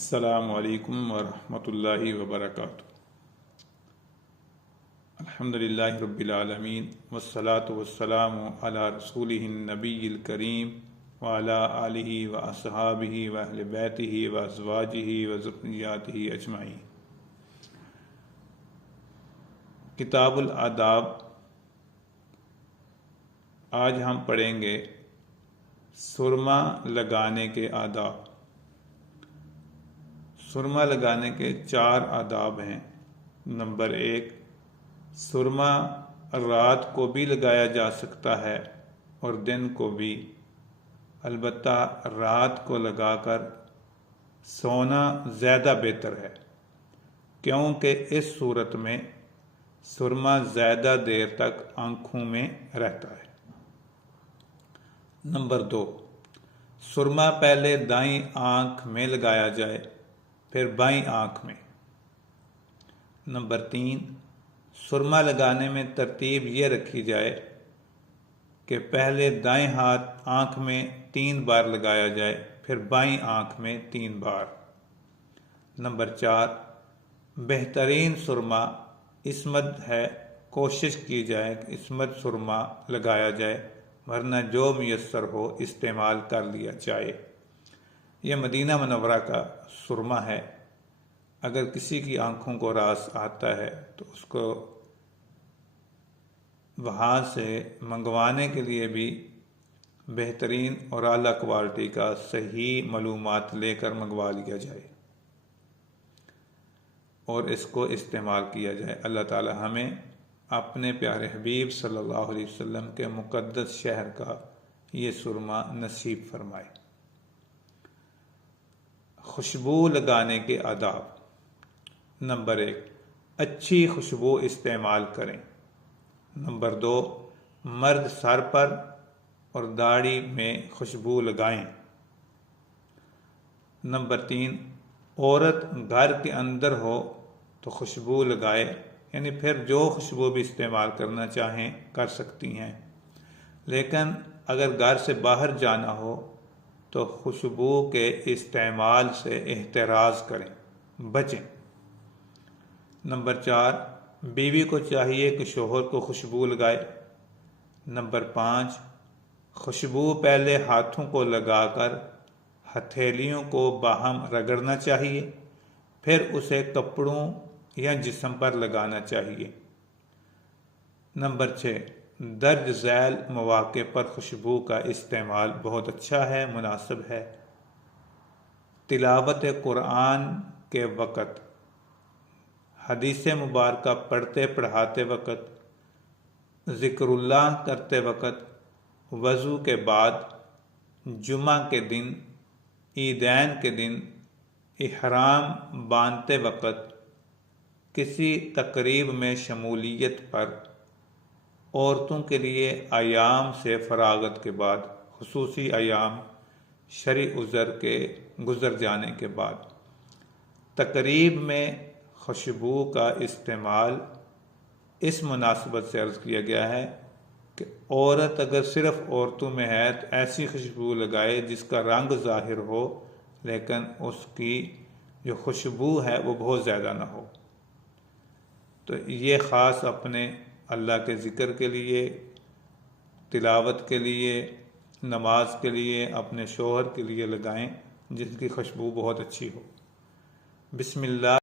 السلام علیکم ورحمۃ اللہ وبرکاتہ۔ الحمدللہ رب العالمین والصلاة والسلام علی رسولہ النبی الکریم وعلی آلہ واصحابہ واہل بیتہ وازواجہ وذریاتہ اجمعین۔ کتاب الآداب۔ آج ہم پڑھیں گے سرما لگانے کے آداب۔ سرما لگانے کے 4 آداب ہیں۔ نمبر 1، سرما رات کو بھی لگایا جا سکتا ہے اور دن کو بھی، البتہ رات کو لگا کر سونا زیادہ بہتر ہے، کیونکہ اس صورت میں سرما زیادہ دیر تک آنکھوں میں رہتا ہے۔ نمبر 2، سرما پہلے دائیں آنکھ میں لگایا جائے پھر بائیں آنکھ میں۔ نمبر 3، سرما لگانے میں ترتیب یہ رکھی جائے کہ پہلے دائیں آنکھ میں 3 بار لگایا جائے پھر بائیں آنکھ میں 3 بار۔ نمبر 4، بہترین سرما عصمت ہے، کوشش کی جائے کہ عصمت سرما لگایا جائے، ورنہ جو میسر ہو استعمال کر لیا جائے۔ یہ مدینہ منورہ کا سرما ہے۔ اگر کسی کی آنکھوں کو راس آتا ہے تو اس کو وہاں سے منگوانے کے لیے بھی بہترین اور اعلیٰ کوالٹی کا صحیح معلومات لے کر منگوا لیا جائے اور اس کو استعمال کیا جائے۔ اللہ تعالی ہمیں اپنے پیارے حبیب صلی اللہ علیہ وسلم کے مقدس شہر کا یہ سرما نصیب فرمائے۔ خوشبو لگانے کے آداب۔ نمبر 1، اچھی خوشبو استعمال کریں۔ نمبر 2، مرد سر پر اور داڑھی میں خوشبو لگائیں۔ نمبر 3، عورت گھر کے اندر ہو تو خوشبو لگائے، یعنی پھر جو خوشبو بھی استعمال کرنا چاہیں کر سکتی ہیں، لیکن اگر گھر سے باہر جانا ہو تو خوشبو کے استعمال سے احتراز کریں، بچیں۔ نمبر 4، بیوی کو چاہیے کہ شوہر کو خوشبو لگائے۔ نمبر 5، خوشبو پہلے ہاتھوں کو لگا کر ہتھیلیوں کو باہم رگڑنا چاہیے، پھر اسے کپڑوں یا جسم پر لگانا چاہیے۔ نمبر 6، درج ذیل مواقع پر خوشبو کا استعمال بہت اچھا ہے، مناسب ہے۔ تلاوت قرآن کے وقت، حدیث مبارکہ پڑھتے پڑھاتے وقت، ذکر اللہ کرتے وقت، وضو کے بعد، جمعہ کے دن، عیدین کے دن، احرام باندھتے وقت، کسی تقریب میں شمولیت پر، عورتوں کے لیے ایام سے فراغت کے بعد، خصوصی ایام، شرعی عذر کے گزر جانے کے بعد۔ تقریب میں خوشبو کا استعمال اس مناسبت سے عرض کیا گیا ہے کہ عورت اگر صرف عورتوں میں ہے تو ایسی خوشبو لگائے جس کا رنگ ظاہر ہو لیکن اس کی جو خوشبو ہے وہ بہت زیادہ نہ ہو۔ تو یہ خاص اپنے اللہ کے ذکر کے لیے، تلاوت کے لیے، نماز کے لیے، اپنے شوہر کے لیے لگائیں جن کی خوشبو بہت اچھی ہو۔ بسم اللہ